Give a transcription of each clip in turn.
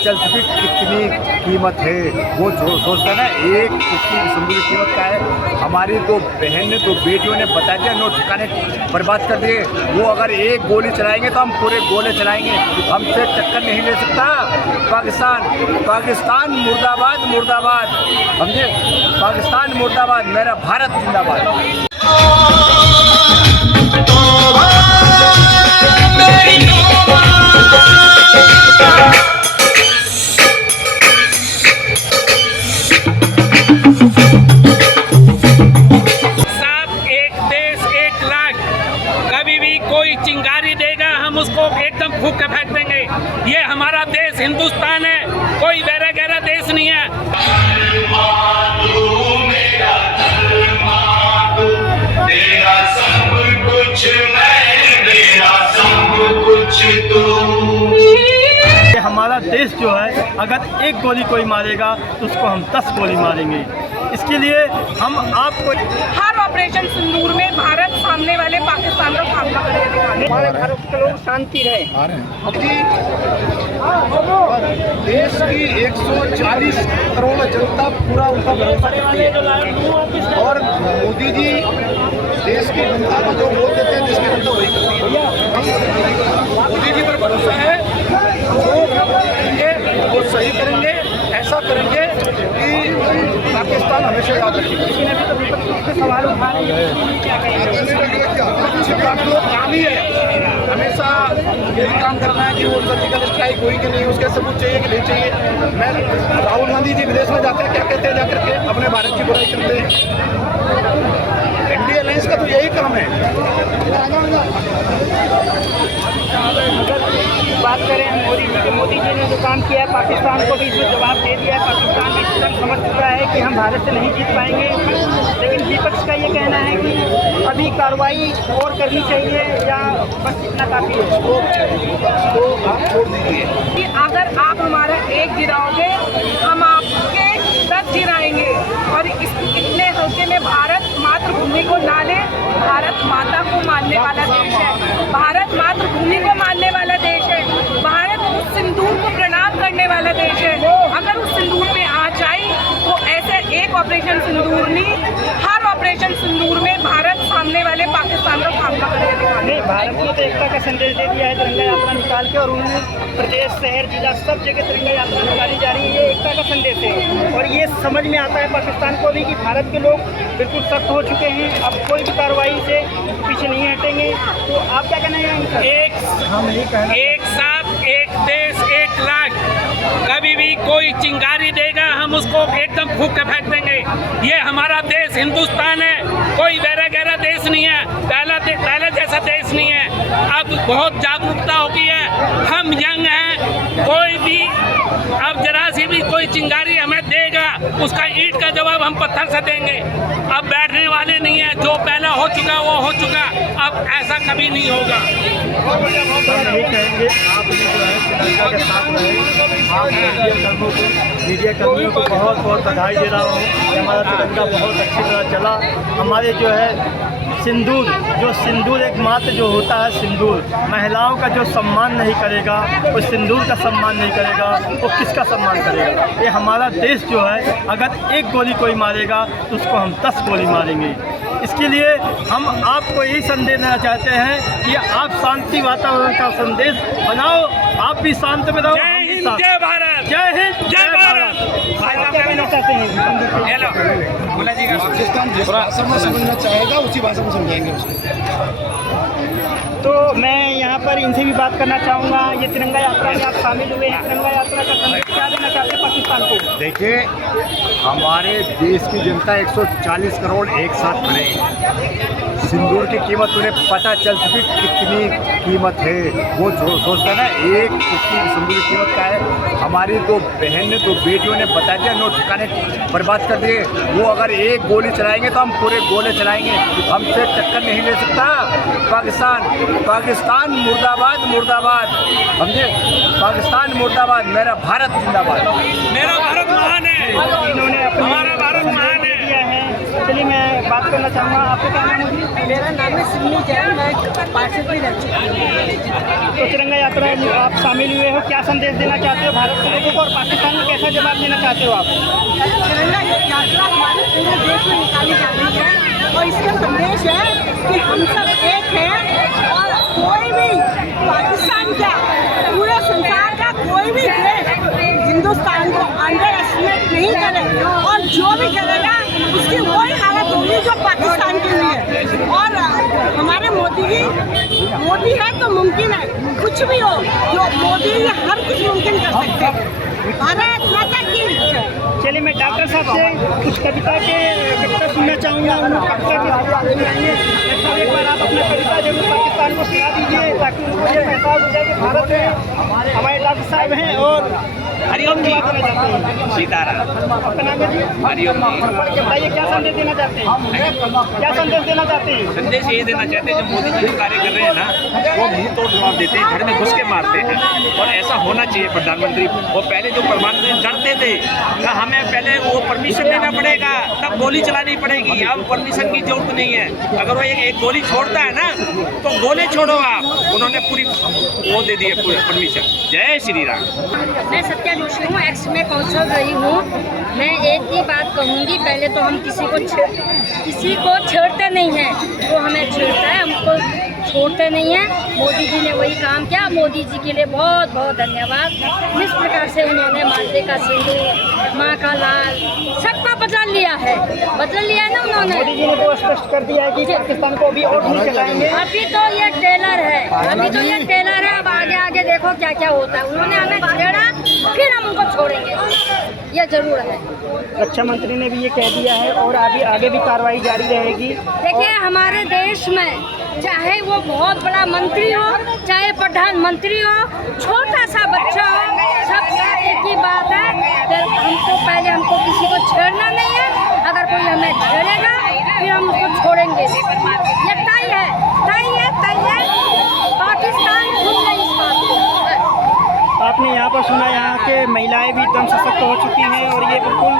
चल चुकी कितनी कीमत है। वो सोचता ना एक उसकी सिंदूर की कीमत क्या है। हमारी तो बहन ने तो बेटियों ने बता दिया, नोट ठिकाने बर्बाद कर दिए। वो अगर एक गोली चलाएंगे तो हम पूरे गोले चलाएंगे, हमसे टक्कर नहीं ले सकता। पाकिस्तान मुर्दाबाद मुर्दाबाद, समझे। पाकिस्तान मुर्दाबाद, मेरा भारत जिंदाबाद। कोई चिंगारी देगा हम उसको एकदम फूंक के फेंक देंगे। ये हमारा देश हिंदुस्तान है, कोई वैरा गैरा देश नहीं है। तेरा सब कुछ मैं, तेरा सब कुछ तू। ये हमारा देश जो है, अगर एक गोली कोई मारेगा तो उसको हम 10 गोली मारेंगे। इसके लिए हम आपको हर ऑपरेशन सिंदूर में भारत सामने वाले पाकिस्तान का सामना करेगा। हमारे भारत के लोग शांति रहे। देश की 140 करोड़ जनता पूरा उनका भरोसा करती है, और मोदी जी देश की जनता को जो वोट देते हैं, देश की जनता वही करती है। मोदी जी पर भरोसा है, वो करेंगे, वो सही करेंगे, ऐसा करेंगे कि पाकिस्तान हमेशा याद रखेगा। सवाल उठा रहे हैं, काम ही है हमेशा यही काम करना है कि वो सर्जिकल स्ट्राइक हुई कि नहीं, उसके सबूत चाहिए कि नहीं चाहिए। मैं राहुल गांधी जी विदेश में जाते हैं, क्या कहते हैं जाकर के अपने भारत की बुराई करते हैं। इंडिया अलायंस का तो यही काम है। बात करें हम मोदी जी ने जो काम किया है, पाकिस्तान को भी इसमें जवाब दे दिया है। पाकिस्तान भी इस तरह समझ चुका है कि हम भारत से नहीं जीत पाएंगे, लेकिन विपक्ष का ये कहना है कि अभी कार्रवाई और करनी चाहिए या बस इतना काफ़ी है। तो आप छोड़ दीजिए कि अगर आप हमारा एक गिराओगे, हम आपके 10 गिराएंगे। और इतने हल्के में भारत मातृभूमि को ना ले। भारत माता को मानने वाला देश है, भारत मातृभूमि को मानने वाला देश है, भारत उस सिंदूर को प्रणाम करने वाला देश है। अगर उस सिंदूर में आ जाए तो ऐसे एक ऑपरेशन सिंदूर नहीं, हर ऑपरेशन सिंदूर में भारत सामने वाले पाकिस्तान का सामना करेगा। नहीं, भारत ने तो एकता का संदेश दे दिया है तिरंगा यात्रा निकाल के, और उन्होंने प्रदेश, शहर, जिला सब जगह तिरंगा यात्रा निकाली जा रही है। ये एकता का संदेश है, और ये समझ में आता है पाकिस्तान को भी कि भारत के लोग बिल्कुल सख्त हो चुके हैं, अब कोई भी कार्रवाई से पीछे नहीं हटेंगे। तो आप क्या कहना है? एक साथ एक देश एक लाख, कभी भी कोई चिंगारी देगा हम उसको एकदम फूंक के फेंक देंगे। ये हमारा देश हिंदुस्तान है, कोई वैरा गैरा देश नहीं है, पहला जैसा देश नहीं है। अब बहुत जागरूकता हो गई है, हम यंग हैं, कोई भी अब जरा सी भी कोई चिंगारी हमें देगा, उसका ईंट का जवाब हम पत्थर से देंगे। अब बैठने वाले नहीं है, जो पहला हो चुका वो हो चुका, अब ऐसा कभी नहीं होगा। यही कहेंगे, आपने जो है तिरंगा के साथ रहे। आप मीडिया कर्मियों को बहुत बहुत बधाई दे रहा हूँ। हमारा तिरंगा बहुत अच्छी तरह चला। हमारे जो है सिंदूर एकमात्र जो होता है, सिंदूर महिलाओं का जो सम्मान नहीं करेगा, वो सिंदूर का सम्मान नहीं करेगा, वो किसका सम्मान करेगा। ये हमारा देश जो है, अगर एक गोली कोई मारेगा तो उसको हम 10 गोली मारेंगे। इसके लिए हम आपको यही संदेश देना चाहते हैं कि आप शांति वातावरण का संदेश बनाओ, आप भी शांत में रहो। जय हिंद, जय भारत, जय हिंद, जय भारत। क्या कहना चाहते हैं? हेलो, बोला जी। पाकिस्तान जिस भाषा में समझना चाहेगा उसी भाषा में समझाएंगे उसको। तो मैं यहाँ पर इनसे भी बात करना चाहूँगा। ये तिरंगा यात्रा में आप शामिल हुए हैं, तिरंगा यात्रा का संदेश क्या देना चाहते हैं पाकिस्तान को? देखिए, हमारे देश की जनता 140 करोड़ एक साथ खड़े हैं। सिंदूर की कीमत उन्हें पता चल चुकी कितनी कीमत है। वो सोचता ना एक उसकी सिंदूर की कीमत क्या है। हमारी तो बहन ने तो बेटियों ने बता दिया, नोट ठिकाने बर्बाद कर दिए। वो अगर एक गोली चलाएंगे तो हम पूरे गोले चलाएंगे, हमसे टक्कर नहीं ले सकता। पाकिस्तान मुर्दाबाद मुर्दाबाद, समझे। पाकिस्तान मुर्दाबाद, मेरा भारत जिंदाबाद। मेरा भारत महान है, इन्होंने हमारा भारत महान है। चलिए, मैं बात करना चाहूँगा। आपका क्या नाम है? मेरा नाम है सिमी जैन, मैं पार्षद में रह चुकी हूँ। तो तिरंगा यात्रा में आप शामिल हुए हो, क्या संदेश देना चाहते हो भारत के लोगों को, और पाकिस्तान में कैसा जवाब देना चाहते हो आप? तिरंगा यात्रा हमारे पूरे देश में निकाली जा रही है और इसका संदेश है कि हम सब एक हैं और कोई भी पाकिस्तान का, पूरे संसार का कोई भी देश हिंदुस्तान को अंडर एस्टिमेट नहीं करे, और जो भी करेगा उसकी वही हालत होगी जो पाकिस्तान की हुई है। और हमारे मोदी है तो मुमकिन है, कुछ भी हो, जो मोदी हर कुछ मुमकिन कर सकते हैं। भारत माता की। चलिए, मैं डॉक्टर साहब से कुछ कविता सुनना चाहूँगा। एक बार आप अपना कविता जरूर पाकिस्तान को सुना दीजिए, ताकि उनको ये एहसास हो जाए कि भारत में हमारे डॉक्टर साहब हैं और हरिओम जी, सीताराम। आपका नाम है जी? हरिओम जी। बताइए, क्या संदेश देना चाहते हैं? क्या संदेश देना चाहते हैं? संदेश ये देना चाहते हैं, जो मोदी जी जो कार्य कर रहे हैं ना, वो मुंह तोड़ जवाब देते हैं, घर में घुस के मारते हैं, और ऐसा होना चाहिए। प्रधानमंत्री वो पहले जो प्रधानमंत्री डरते थे कि हमें पहले वो परमिशन देना पड़ेगा, तब गोली चलानी पड़ेगी, अब परमिशन की जरूरत नहीं है। अगर वो एक गोली छोड़ता है ना तो गोली छोड़ो आप, उन्होंने पूरी वो दे दी है, पूरी परमिशन। जय श्री राम। मैं सत्या जोशी हूँ, एक्स में काउंसलर रही हूँ। मैं एक ही बात कहूँगी, पहले तो हम किसी को छेड़ते नहीं हैं, वो हमें छेड़ता है, हमको छोड़ते नहीं हैं। मोदी जी ने वही काम किया, मोदी जी के लिए बहुत बहुत धन्यवाद। जिस प्रकार से उन्होंने माथे का सिंदूर, माँ का लाल, सबका बदल लिया है ना उन्होंने। मोदी जी ने तो स्पष्ट कर दिया है कि पाकिस्तान को अभी और नहीं चलाएंगे। अभी तो ये टेलर है, अब आगे आगे देखो क्या क्या होता है। उन्होंने हमें छेड़ा, फिर हम उनको छोड़ेंगे, ये जरूर है। रक्षा मंत्री ने भी ये कह दिया है और आगे भी कार्रवाई जारी रहेगी। देखिए, हमारे देश में चाहे वो बहुत बड़ा मंत्री हो, चाहे प्रधानमंत्री हो, छोटा सा बच्चा हो, सबका एक ही बात है कि हमको किसी को छेड़ना नहीं है। अगर कोई हमें छेड़ेगा फिर हम उसको छोड़ेंगे। ये तय है। पाकिस्तान भूल गई इस बात को। आपने यहाँ पर सुना, यहाँ के महिलाएं भी एकदम सशक्त हो चुकी हैं और ये बिल्कुल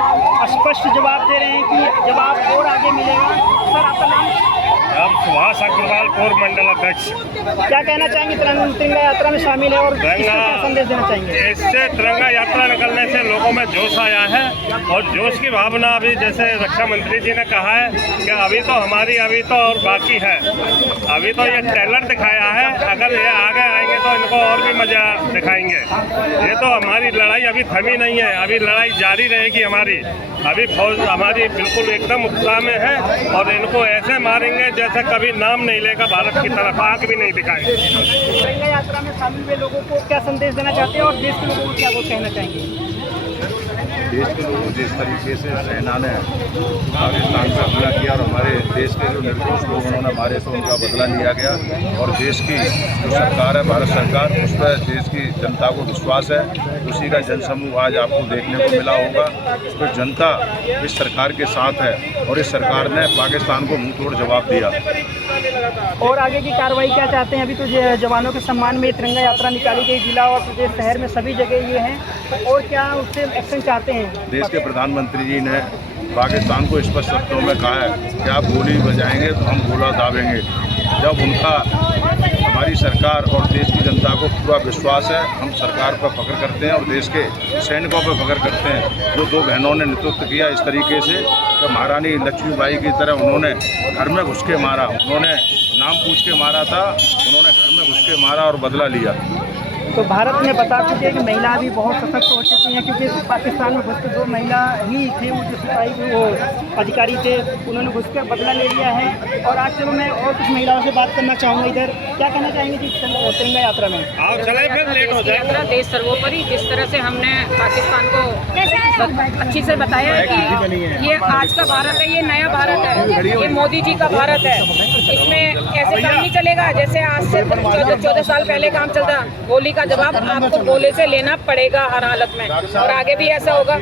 स्पष्ट जवाब दे रहे हैं कि जवाब और आगे मिलेगा। सर, आपका नाम? अब सुभाष अग्रवाल, पूर्व मंडल अध्यक्ष। क्या कहना चाहेंगे? तिरंगा यात्रा में शामिल है और क्या संदेश देना चाहेंगे? इससे तिरंगा यात्रा निकलने से लोगों में जोश आया है, और जोश की भावना अभी, जैसे रक्षा मंत्री जी ने कहा है कि अभी तो हमारी और बाकी है। अभी तो ये ट्रेलर दिखाया है, अगर ये आगे आएंगे तो इनको और भी मजा दिखाएंगे। ये तो हमारी लड़ाई अभी थमी नहीं है, अभी लड़ाई जारी रहेगी हमारी। अभी फौज हमारी बिल्कुल एकदम उत्साह में है, और इनको ऐसे मारेंगे जैसे कभी नाम नहीं लेगा भारत की तरफ, आंख भी नहीं दिखाएंगे। तिरंगा यात्रा में शामिल हुए लोगों को क्या संदेश देना चाहते हैं और देश के लोगों को क्या वो कहना चाहेंगे? देश के लोगों को जिस तरीके से सेना ने पाकिस्तान पर हमला किया और हमारे देश के जो निर्दोष लोग उन्होंने मारे, तो उनका बदला लिया गया, और देश की जो सरकार है, भारत सरकार, उस पर देश की जनता को विश्वास है। उसी का जनसमूह आज आपको देखने को मिला होगा। तो जनता इस सरकार के साथ है, और इस सरकार ने पाकिस्तान को मुंह तोड़ जवाब दिया। और आगे की कार्रवाई क्या चाहते हैं? अभी तो जवानों के सम्मान में तिरंगा यात्रा निकाली गई, जिला और प्रदेश शहर में सभी जगह ये हैं, और क्या उससे एक्शन चाहते हैं? देश के प्रधानमंत्री जी ने पाकिस्तान को स्पष्ट शब्दों में कहा है कि आप गोली बजाएंगे तो हम गोला दाबेंगे। जब उनका हमारी सरकार और देश की जनता को पूरा विश्वास है, हम सरकार पर फख्र करते हैं और देश के सैनिकों पर फख्र करते हैं, जो दो बहनों ने नेतृत्व किया इस तरीके से कि महारानी लक्ष्मीबाई की तरह उन्होंने घर में घुस के मारा। उन्होंने नाम पूछ के मारा था, उन्होंने घर में घुस के मारा और बदला लिया। तो भारत में बता चुके हैं कि महिला भी बहुत सशक्त हो चुकी हैं, क्योंकि पाकिस्तान में घुसकर 2 महिला ही थे, वो जो सिपाही वो अधिकारी थे, उन्होंने घुसकर बदला ले लिया है। और आज चलो मैं और कुछ महिलाओं से बात करना चाहूँगा। इधर क्या कहना चाहेंगे जी तिरंगा यात्रा में? आप चले, फिर लेट हो जाए। देश सर्वोपरि, जिस तरह से हमने पाकिस्तान को अच्छी से बताया है कि ये आज का भारत है, ये नया भारत है, ये मोदी जी का भारत है। इसमें ऐसे काम नहीं चलेगा जैसे आज से 14 साल पहले काम चलता। गोली का जवाब आपको गोले से लेना पड़ेगा हर हालत में, और आगे भी ऐसा होगा।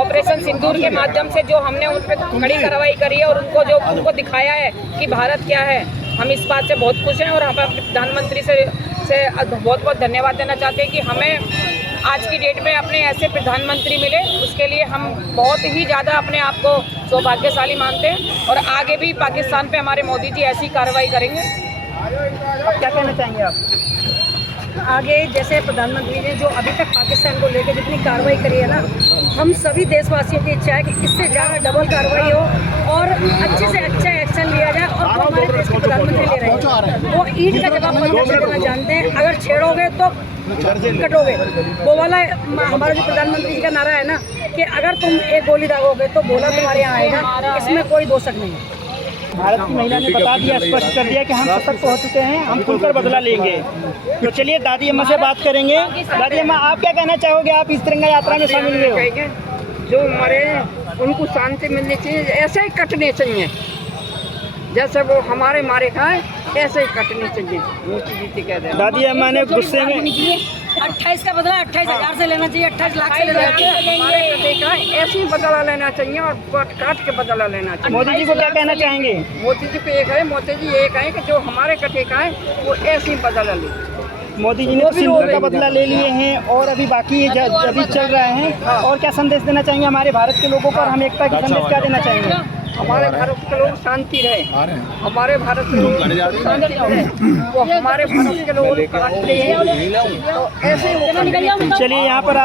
ऑपरेशन सिंदूर के माध्यम से जो हमने उन पर कड़ी कार्रवाई करी है और उनको दिखाया है कि भारत क्या है, हम इस बात से बहुत खुश हैं। और हम प्रधानमंत्री से बहुत बहुत धन्यवाद देना चाहते हैं कि हमें आज की डेट में अपने ऐसे प्रधानमंत्री मिले, उसके लिए हम बहुत ही ज़्यादा अपने आप को सौभाग्यशाली मानते हैं और आगे भी पाकिस्तान पे हमारे मोदी जी ऐसी कार्रवाई करेंगे। अब क्या कहना चाहेंगे आप? आगे जैसे प्रधानमंत्री ने जो अभी तक पाकिस्तान को लेकर जितनी कार्रवाई करी है ना, हम सभी देशवासियों की इच्छा है कि इससे ज़्यादा डबल कार्रवाई हो और अच्छे से अच्छा एक्शन लिया जाए। और वो हमारे देश के प्रधानमंत्री ले रहे हैं, वो ईंट का जवाब पत्थर से देना जानते हैं। अगर छेड़ोगे तो कटोगे, वो वाला हमारा जो प्रधानमंत्री जी का नारा है ना कि अगर तुम एक गोली दागोगे तो गोला तुम्हारे यहाँ आएगा, इसमें कोई दो शक नहीं है। भारत की महिला ने बता दिया, स्पष्ट कर दिया कि हम सतर्क हो चुके हैं, हम खुलकर बदला लेंगे। तो चलिए दादी अम्मा से बात करेंगे। दादी अम्मा, आप क्या कहना चाहोगे? आप इस तिरंगा यात्रा में शामिल हुए हो। जो मरे उनको शांति मिलनी चाहिए, ऐसे ही कटने चाहिए जैसे वो हमारे मारे खाए, ऐसे ही कटने चाहिए। मोदी जी से कह रहे हैं। दादी अम्मा ने गुस्से में 28 का बदला 28,000 से लेना चाहिए, 28 लाख से लेना चाहिए। हमारे कटे का ऐसे ही बदला लेना चाहिए और काट के बदला लेना चाहिए। मोदी जी को क्या कहना चाहेंगे? मोदी जी को एक है, मोदी जी एक है कि जो हमारे कटे का है वो ऐसे ही बदला ले। मोदी जी ने तो सिंदूर का बदला ले लिए हैं और अभी बाकी अभी चल रहे हैं। और क्या संदेश देना चाहेंगे हमारे भारत के लोगों को? और हम एकता की संदेश क्या देना चाहेंगे? हमारे भारत के लोग शांति रहे, हमारे भारत के लोग शांति रहे, वो हमारे भारत के लोग काटते हैं तो ऐसे ही वो चलिए यहाँ पर